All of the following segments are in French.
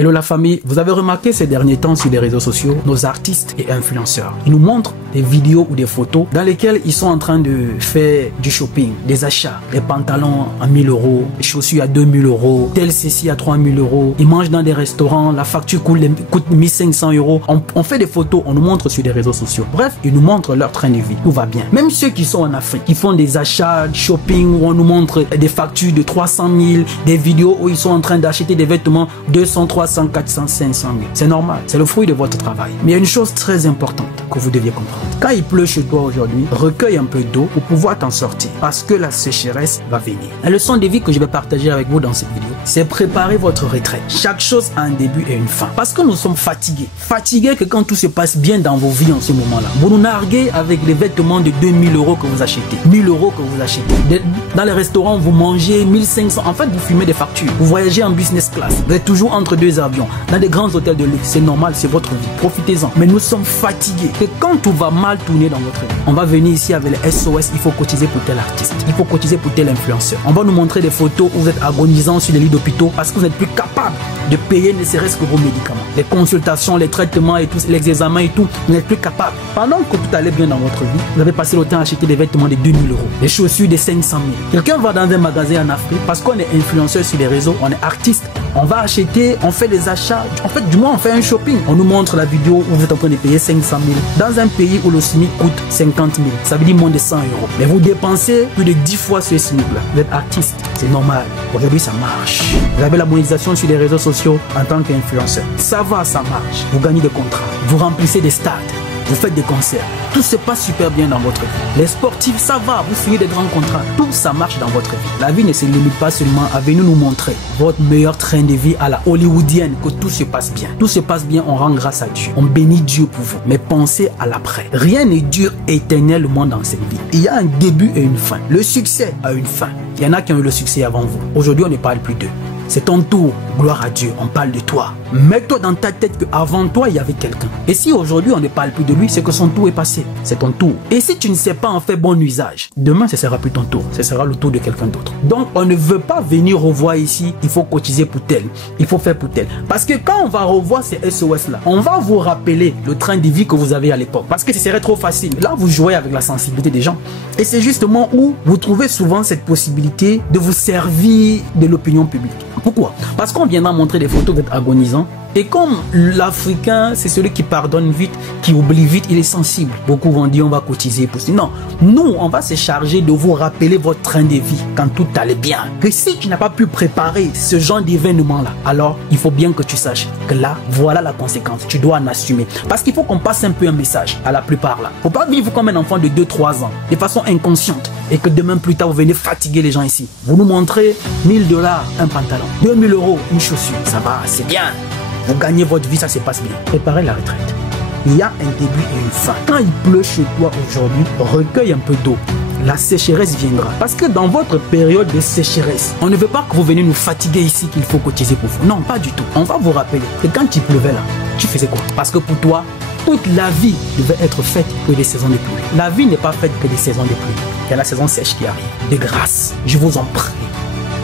Hello la famille, vous avez remarqué ces derniers temps sur les réseaux sociaux, nos artistes et influenceurs, ils nous montrent des vidéos ou des photos dans lesquelles ils sont en train de faire du shopping, des achats, des pantalons à 1000 €, des chaussures à 2000 €, tel ceci à 3000 €. Ils mangent dans des restaurants, la facture coûte 1500 €. On fait des photos, on nous montre sur les réseaux sociaux. Bref, ils nous montrent leur train de vie, tout va bien. Même ceux qui sont en Afrique, qui font des achats, du shopping, où on nous montre des factures de 300 000, des vidéos où ils sont en train d'acheter des vêtements 200, 300, 400, 500 000. C'est normal, c'est le fruit de votre travail. Mais il y a une chose très importante que vous deviez comprendre. Quand il pleut chez toi aujourd'hui, recueille un peu d'eau pour pouvoir t'en sortir, parce que la sécheresse va venir. La leçon de vie que je vais partager avec vous dans cette vidéo, c'est préparer votre retraite. Chaque chose a un début et une fin. Parce que nous sommes fatigués. Fatigués que quand tout se passe bien dans vos vies en ce moment-là, vous nous narguez avec les vêtements de 2000 € que vous achetez, 1000 € que vous achetez. Dans les restaurants, vous mangez 1500. En fait, vous fumez des factures. Vous voyagez en business class. Vous êtes toujours entre deux avions, dans des grands hôtels de luxe. C'est normal, c'est votre vie. Profitez-en. Mais nous sommes fatigués. Et quand tout va mal tourner dans votre vie, on va venir ici avec les SOS. Il faut cotiser pour tel artiste. Il faut cotiser pour tel influenceur. On va nous montrer des photos où vous êtes agonisant sur les lits d'hôpitaux parce que vous n'êtes plus capable de payer ne serait-ce que vos médicaments. Les consultations, les traitements et tout, les examens et tout, vous n'êtes plus capable. Pendant que tout allait bien dans votre vie, vous avez passé le temps à acheter des vêtements de 2000 €, des chaussures de 500 000. Quelqu'un va dans un magasin en Afrique parce qu'on est influenceur sur les réseaux, on est artiste. On va acheter, on fait des achats. En fait, du moins, on fait un shopping. On nous montre la vidéo où vous êtes en train de payer 500 000 dans un pays où le SMIC coûte 50 000. Ça veut dire moins de 100 €. Mais vous dépensez plus de 10 fois ce SMIC-là. Vous êtes artiste, c'est normal. Aujourd'hui, ça marche. Vous avez la monétisation sur les réseaux sociaux en tant qu'influenceur. Ça va, ça marche. Vous gagnez des contrats. Vous remplissez des stades. Vous faites des concerts. Tout se passe super bien dans votre vie. Les sportifs, ça va. Vous signez des grands contrats. Tout ça marche dans votre vie. La vie ne se limite pas seulement à venir nous montrer votre meilleur train de vie à la hollywoodienne, que tout se passe bien. Tout se passe bien, on rend grâce à Dieu. On bénit Dieu pour vous. Mais pensez à l'après. Rien ne dure éternellement dans cette vie. Il y a un début et une fin. Le succès a une fin. Il y en a qui ont eu le succès avant vous. Aujourd'hui, on ne parle plus d'eux. C'est ton tour, gloire à Dieu, on parle de toi. Mets-toi dans ta tête qu'avant toi, il y avait quelqu'un. Et si aujourd'hui, on ne parle plus de lui, c'est que son tour est passé. C'est ton tour. Et si tu ne sais pas en faire bon usage, demain, ce ne sera plus ton tour. Ce sera le tour de quelqu'un d'autre. Donc, on ne veut pas venir revoir ici, il faut cotiser pour tel, il faut faire pour tel. Parce que quand on va revoir ces SOS-là, on va vous rappeler le train de vie que vous avez à l'époque. Parce que ce serait trop facile. Là, vous jouez avec la sensibilité des gens. Et c'est justement où vous trouvez souvent cette possibilité de vous servir de l'opinion publique. Pourquoi? Parce qu'on viendra montrer des photos d'être agonisant. Et comme l'Africain, c'est celui qui pardonne vite, qui oublie vite, il est sensible. Beaucoup vont dire on va cotiser pour ça. Non, nous, on va se charger de vous rappeler votre train de vie quand tout allait bien. Que si tu n'as pas pu préparer ce genre d'événement-là, alors il faut bien que tu saches que là, voilà la conséquence. Tu dois en assumer. Parce qu'il faut qu'on passe un peu un message à la plupart là. Faut pas vivre comme un enfant de 2-3 ans, de façon inconsciente. Et que demain plus tard, vous venez fatiguer les gens ici. Vous nous montrez 1000 $ un pantalon, 2000 € une chaussure. Ça va, c'est bien. Vous gagnez votre vie, ça se passe bien. Préparez la retraite. Il y a un début et une fin. Quand il pleut chez toi aujourd'hui, recueille un peu d'eau. La sécheresse viendra. Parce que dans votre période de sécheresse, on ne veut pas que vous venez nous fatiguer ici qu'il faut cotiser pour vous. Non, pas du tout. On va vous rappeler que quand il pleuvait là, tu faisais quoi? Parce que pour toi, toute la vie devait être faite que des saisons de pluie. La vie n'est pas faite que des saisons de pluie. Il y a la saison sèche qui arrive. De grâce, je vous en prie.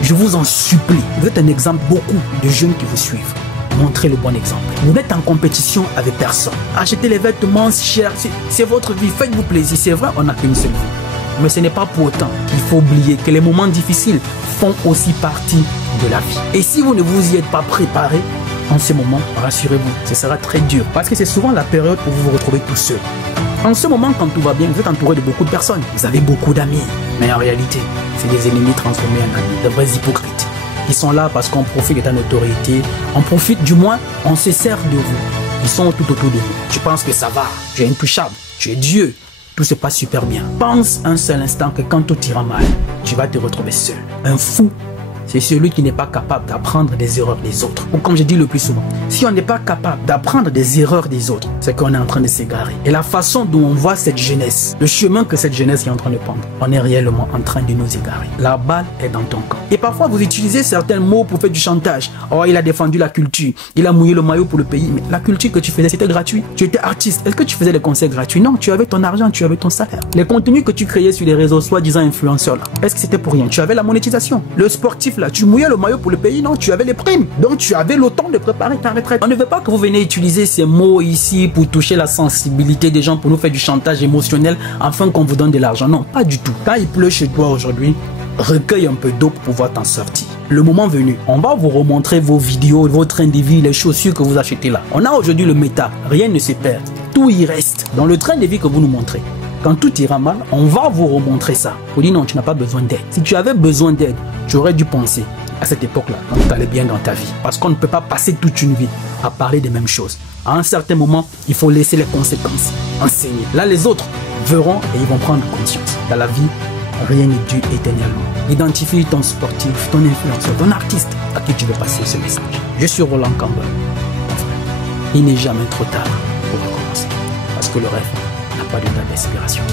Je vous en supplie. Vous êtes un exemple beaucoup de jeunes qui vous suivent. Montrez le bon exemple. Vous n'êtes en compétition avec personne. Achetez les vêtements chers, c'est votre vie. Faites-vous plaisir. C'est vrai, on n'a qu'une seule vie. Mais ce n'est pas pour autant qu'il faut oublier que les moments difficiles font aussi partie de la vie. Et si vous ne vous y êtes pas préparé, en ce moment, rassurez-vous, ce sera très dur. Parce que c'est souvent la période où vous vous retrouvez tout seul. En ce moment, quand tout va bien, vous êtes entouré de beaucoup de personnes. Vous avez beaucoup d'amis. Mais en réalité, c'est des ennemis transformés en amis, de vrais hypocrites. Ils sont là parce qu'on profite de ta notoriété. On profite, du moins, on se sert de vous. Ils sont tout autour de vous. Tu penses que ça va, tu es intouchable, tu es Dieu. Tout se passe super bien. Pense un seul instant que quand tout ira mal, tu vas te retrouver seul. Un fou, c'est celui qui n'est pas capable d'apprendre des erreurs des autres. Ou comme je dis le plus souvent, si on n'est pas capable d'apprendre des erreurs des autres, c'est qu'on est en train de s'égarer. Et la façon dont on voit cette jeunesse, le chemin que cette jeunesse est en train de prendre, on est réellement en train de nous égarer. La balle est dans ton camp. Et parfois, vous utilisez certains mots pour faire du chantage. Oh, il a défendu la culture. Il a mouillé le maillot pour le pays. Mais la culture que tu faisais, c'était gratuit. Tu étais artiste. Est-ce que tu faisais des concerts gratuits? Non, tu avais ton argent, tu avais ton salaire. Les contenus que tu créais sur les réseaux, soi-disant influenceurs là, est-ce que c'était pour rien? Tu avais la monétisation. Le sportif sportif là, tu mouillais le maillot pour le pays, non, tu avais les primes. Donc tu avais le temps de préparer ta retraite. On ne veut pas que vous venez utiliser ces mots ici pour toucher la sensibilité des gens, pour nous faire du chantage émotionnel afin qu'on vous donne de l'argent. Non, pas du tout. Quand il pleut chez toi aujourd'hui, recueille un peu d'eau pour pouvoir t'en sortir. Le moment venu, on va vous remontrer vos vidéos, vos trains de vie, les chaussures que vous achetez là. On a aujourd'hui le méta, rien ne se perd. Tout y reste. Dans le train de vie que vous nous montrez, quand tout ira mal, on va vous remontrer ça. Vous dites non, tu n'as pas besoin d'aide. Si tu avais besoin d'aide, tu aurais dû penser à cette époque-là, quand tu allais bien dans ta vie. Parce qu'on ne peut pas passer toute une vie à parler des mêmes choses. À un certain moment, il faut laisser les conséquences enseigner. Là, les autres verront et ils vont prendre conscience. Dans la vie, rien n'est dû éternellement. Identifie ton sportif, ton influenceur, ton artiste à qui tu veux passer ce message. Je suis Roland Campbell. Il n'est jamais trop tard pour recommencer. Parce que le rêve n'a pas de date d'expiration.